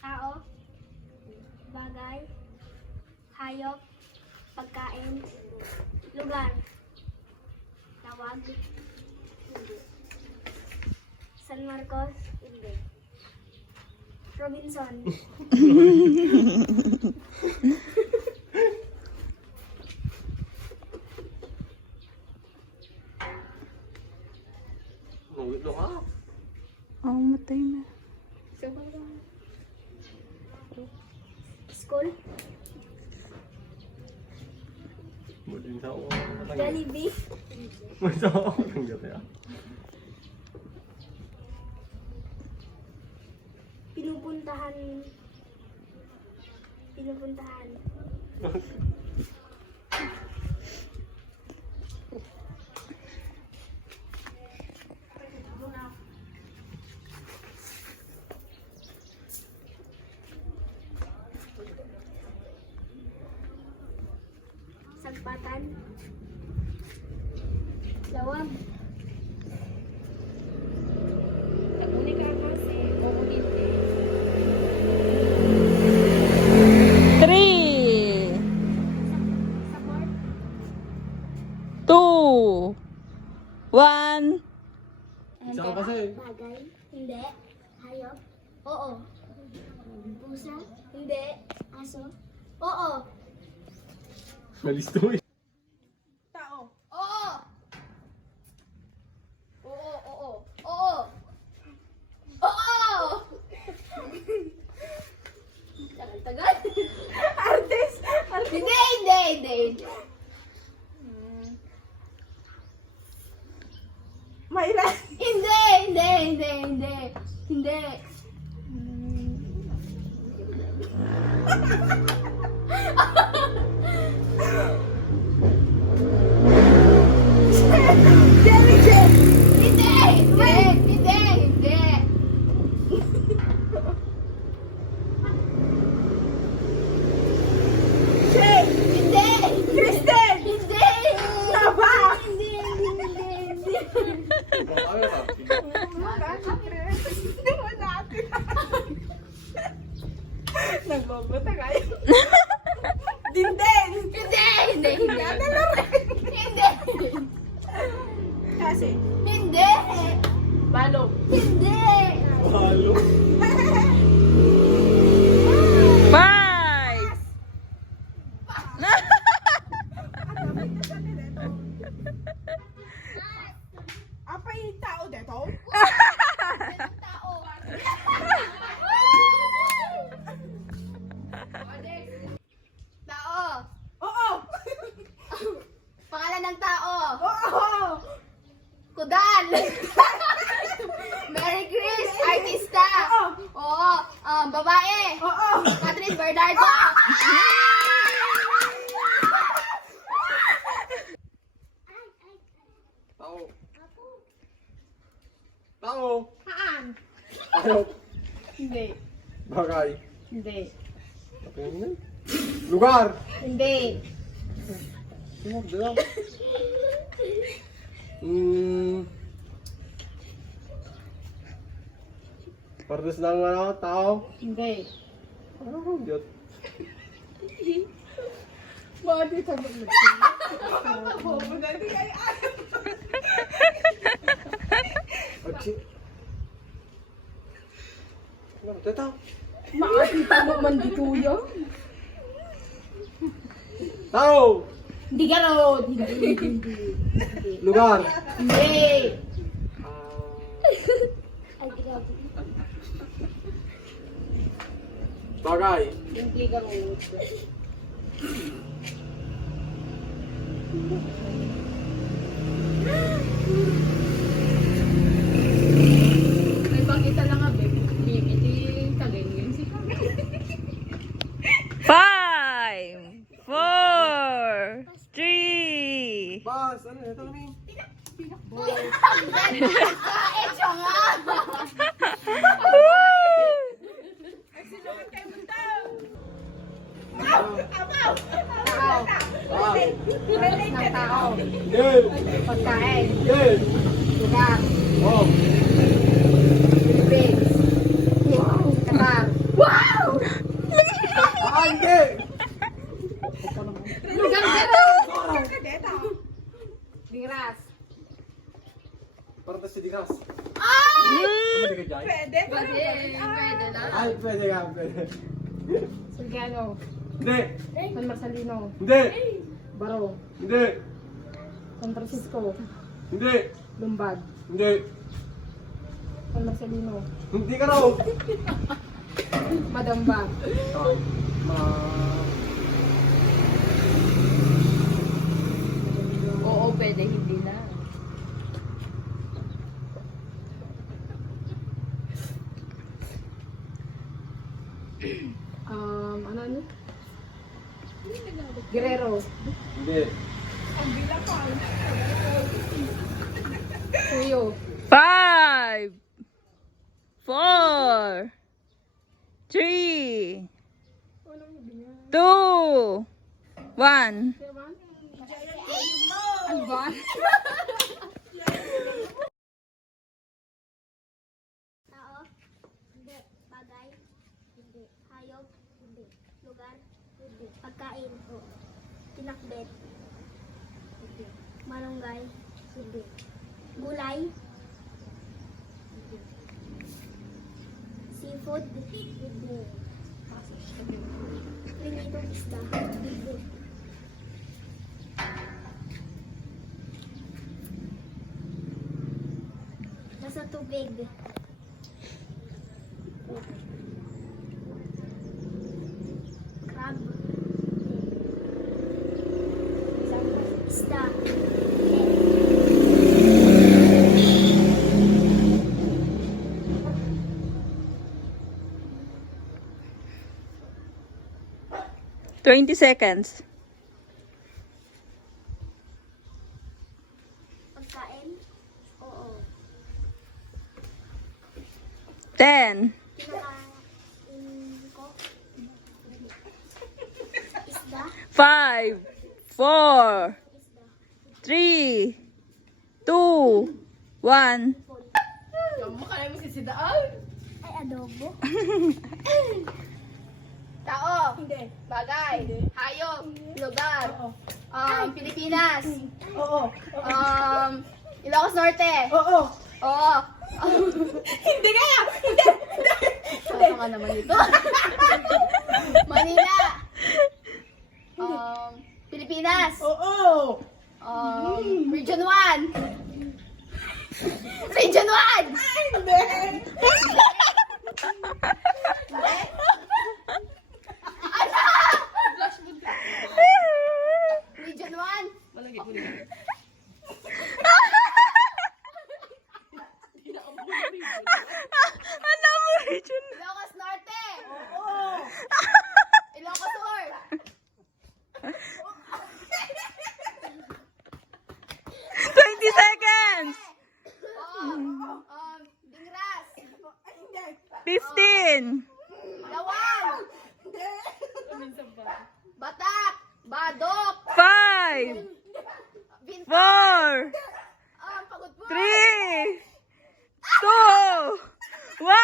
Tao, bagay, hayop, pagkain, lugar, tawag, hindi. San Marcos, hindi. Robinson, Nungit ka. Matay na. school, Mudin sa ako. Jollibee, Mudin sa ako. Ang gata ya. pinupuntahan, pinupuntahan, sagpatan, lawag, Nagmuni ka kasi, uulit eh. 3, support, 2, 1. Isa ka kasi. bagay, hindi, hayop, oo, pusa, hindi, aso, oo, Nalisto eh. Tao. oo, Oo, oo. oo, oo, tagal-tagal, Artist! hindi, Mailan? hindi, hindi, hindi, Kristen! hindi, Taba! hindi, Hindi mo natin. Nagbabata kayo. Dinden! hindi, Kasi, hindi, balong. hindi, Halo. 5. Apa yung tao dito? tao. Tao. Oo! Pangalan ng tao. Oo! Kudal. Mary Chris, artista. Oo. Babae. Oo! Catherine Bernardo. Tao. Tao. Haan? Hayop. Hindi. Bagay. Hindi. Apa yun yun? Lugar. Hindi. Sino? Dalaw. Partes ng ano, tao. Hindi. Ano kang Diyot? Bakit ka mag-mag? Bobo na, hindi kayo Agsi. Ano, teta? Makakita mo man dito yun? Tao. Hindi ka road. Hindi. Lugar. Hindi. Ay, grabe. Bagay. Hindi ka road. May pakita lang nga, babe. Hindi kaganyan si 5, 4, 3. Bas, ano ito kami? Ay, siya nga. Tao. Ng tao. Yes. Pagkain. Yes. Lugar. Oh. Philippines. Wow. Qatar. Wow! pwede na. Ay, pwede ka, pwede. Sulgano. Hindi. San Marcelino. Hindi. Baro. Hindi. San Francisco. Hindi. Lumbad. Hindi. San Marcelino. Hindi ka raw. Madamba. Oo, pwede, hindi na. Ano? Guerrero. Hindi. Puyo. 5, 4, 3, 2, 1. Ano ba? Tao? Hindi. Bagay? Hindi. Hayop? Hindi. Lugar? Hindi. Pagkain? Oo. Tinakbet? Hindi. Malunggay? Hindi. Gulay? Hindi. Seafood? Hindi. Prinitong isda? Hindi. Nasa tubig. Crab. Isda. 20 seconds. Pagkain? Oo. 10, Kinakain ko? Isda? 5, 4, Isda. 3, 2, 1. Mukha namin sisidaan. Ay, adobo? Tao. Hindi. Bagay. Hayop. Lugar. Pilipinas. Oo. Ilocos Norte. Oo. Oo. Hindi kaya! Hindi! Ano ka naman ito? Manila. Pilipinas. Oo. Region 1. Region 1. Hindi! Region 1. Ano mo, Region? Ilocos Norte. Oo. Ilocos Sur. 20 seconds. Dingras. 15, Lawang. Batak. Badok. 5, Bintan. 4, Pagudpud. 3, 2, 1.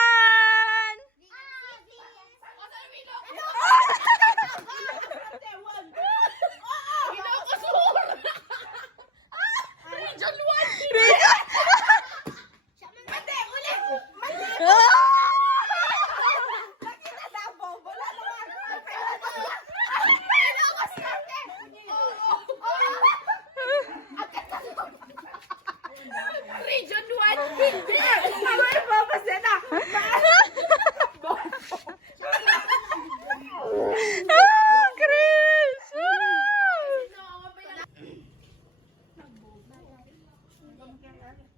Ilocos Sur. Region 1. Ilocos Norte. Region 1. Hindi. Ay, babasena! Ah, Chris!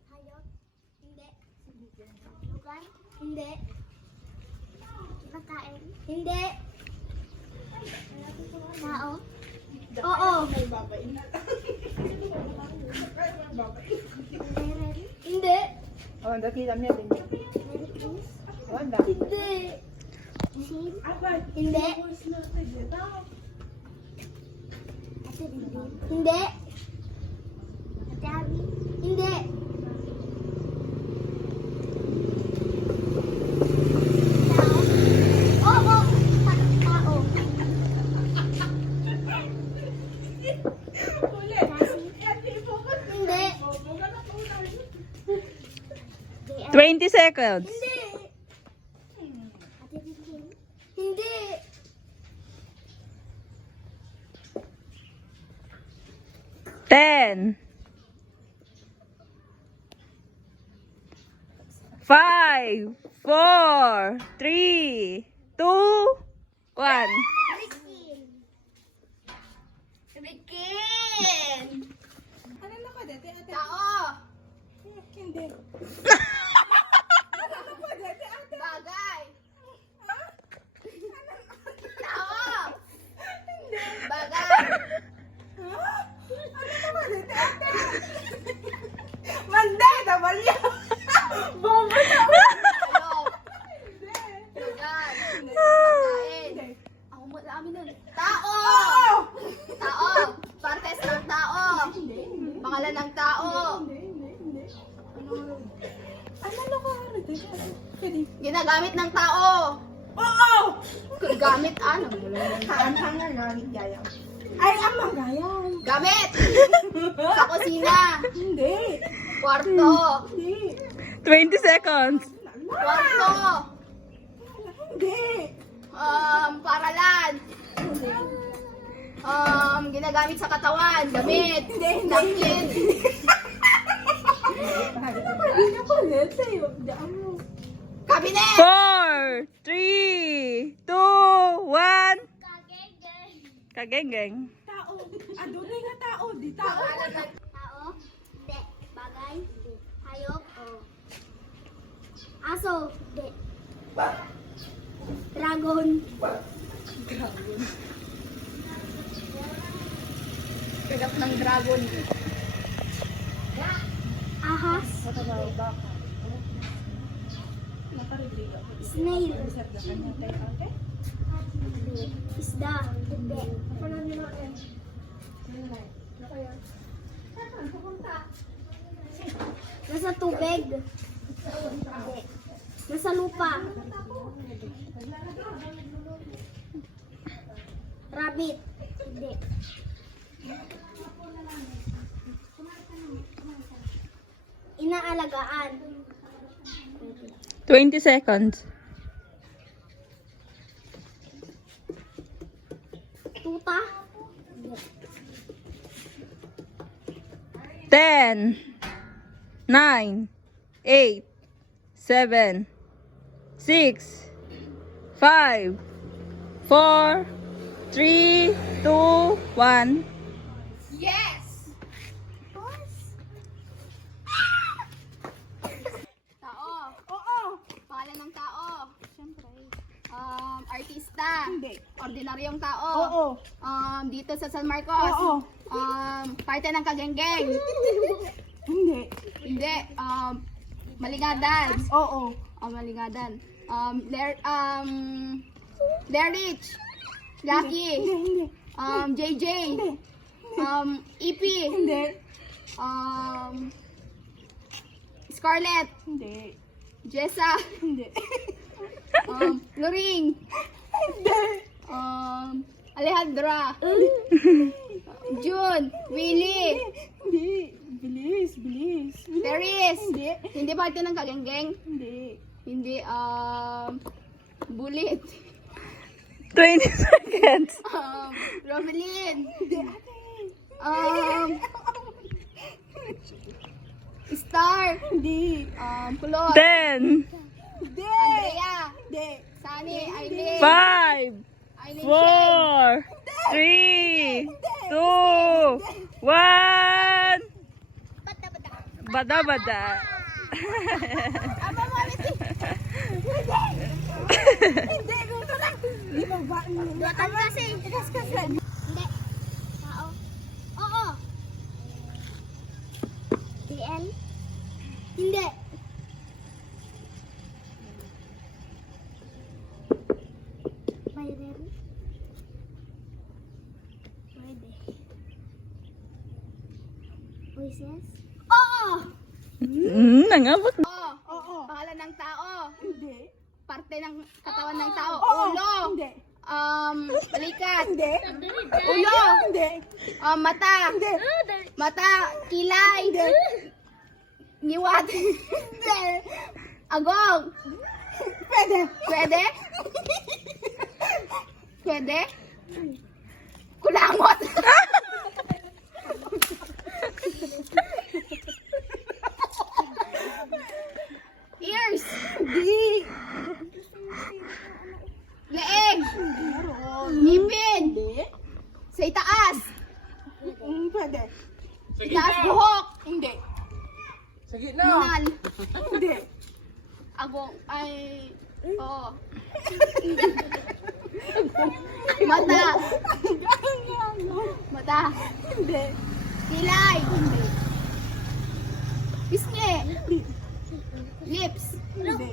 Hayop? Hindi. Lugar? Hindi. Pagkain? Hindi. Tao? Oo. Hindi. Oh, ang daki lang niya din. Oh, ang daki. Hindi. Sim? Hindi. Hindi. Ate Abby? Hindi. Tao? Oo. Tao. Hindi. 20 seconds. Hindi. Hindi. Ten. 5, 4, 3, 2, 1. Rikin. Ano na ka dati? Ate? Tao. Hindi. Bagay. Tao. Bagay. Manda! Dabalya! Bomba na! Ano? Lugar. Pagkain. Ako mo amin nun. Tao. Tao. Partes ng tao. Pangalan ng tao. Ano na ka? Pwede. Ginagamit ng tao. Oo! Gamit ano? Hangar gamit gaya. Ay, ang magayang. Gamit. Sa kusina. Hindi. Kwarto. Hindi. 20 seconds. Kwarto. Hindi. Paralan. Ginagamit sa katawan. Damit. Napkin. Hindi ko ulit sa'yo. Daan mo. Kabinet. 4, 3, 2, 1. Kagengeng. Tao. Adunay nga tao. Di tao. Tao. Hindi. Bagay. Hindi. Hayop. Aso. Hindi. Dragon. Kagap ng dragon. Ahas. Snail. Isda. Hindi. Nasa tubig. Hindi. Nasa lupa. Rabbit. Hindi. Inaalagaan. 20 seconds. Tuta. 10, 9, 8, 7, 6, 5, 4, 3, 2, 1. Yes! Tao. Oo. Pangalan ng tao. Siyempre. Artista. Hindi. Ordinaryong tao. Oo. Dito sa San Marcos. Oo. Parte ng Kagenggeng. Hindi. Hindi. Malingadan. Oo. Malingadan. Lerich. Lucky. Hindi. JJ. EP. Hindi. Scarlett. Hindi. Jessa. Hindi. Loring. Hindi. Alejandra. June. Willie. Hindi. Bilis. Bilis. Paris. Hindi. Hindi parte ng Kagenggeng. Hindi. Hindi. Bullet. 20 seconds. Romelyn. Hindi ate. Star. Hindi. Kulot. 10, Hindi. Andrea. Hindi. Sunny. Eileen. 5, Eileen Shane. 4, 3, 2, 1. Bada-bada. Aba mo ulit eh. Hindi. Gusto lang. Hindi mo ba? Duwatan kasi. Kaskas lang. Hindi. Tao. Oo. DL. Hindi. Pwede. Pwede. Voices? Oo! Nangabot. Oo. Oo. Pangalan ng tao. Hindi. Parte ng katawan ng tao. Oo. Ulo. Hindi. Balikat. Hindi. Ulo. Hindi. Mata. Hindi. Mata. Kilay. Niwat. Hindi. Agong. Pwede. Pwede? Pwede? Kulangot. Ears. Hindi. Leeg. Ngipin. Sa itaas. Pwede. Itaas buhok. Hindi. Sa gitna. Nunal. Hindi. Agong. Ay. Oo. Mata. Mata. Hindi. Kilay. Hindi. Pisngi. Lips. Hindi.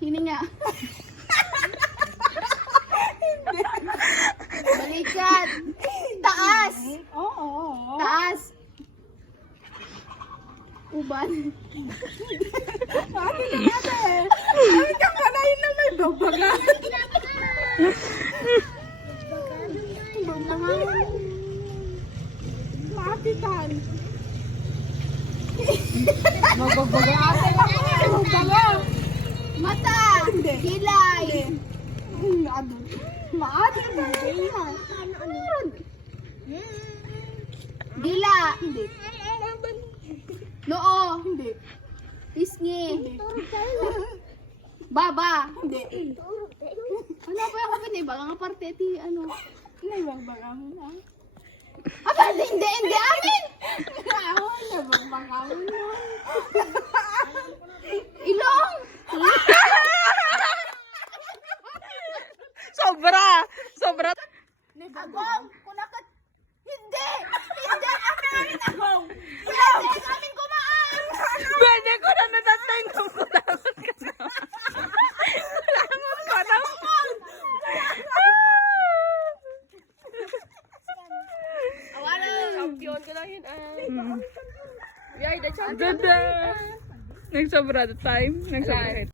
Hininga. Balikat. Taas. Oo. Taas. Uban. Ate na natin. Ay, kamanayin na may babaga. Maatitan. Magbabaga ate. Magbabaga. Mata. Hindi. Kilay. Ano? Maati. Hindi. Dila. Hindi. Noo. Hindi. Pisngi. Baba. Hindi. Ano ba yung kapit ba? Ang parte ti ano. Nagbabaga mo na. Aba, hindi amin. Nagbabaga mo na. Ilong. Sobra. Agong. Kunakat. Hindi. Amin agong. Pwede. Amin kumaan. Pwede ko na natatay ng kulangot ka na. Kulangot ka na. Champion ko lang yun. We are the champion. Ganda. Nagsobra the time. Nagsobra.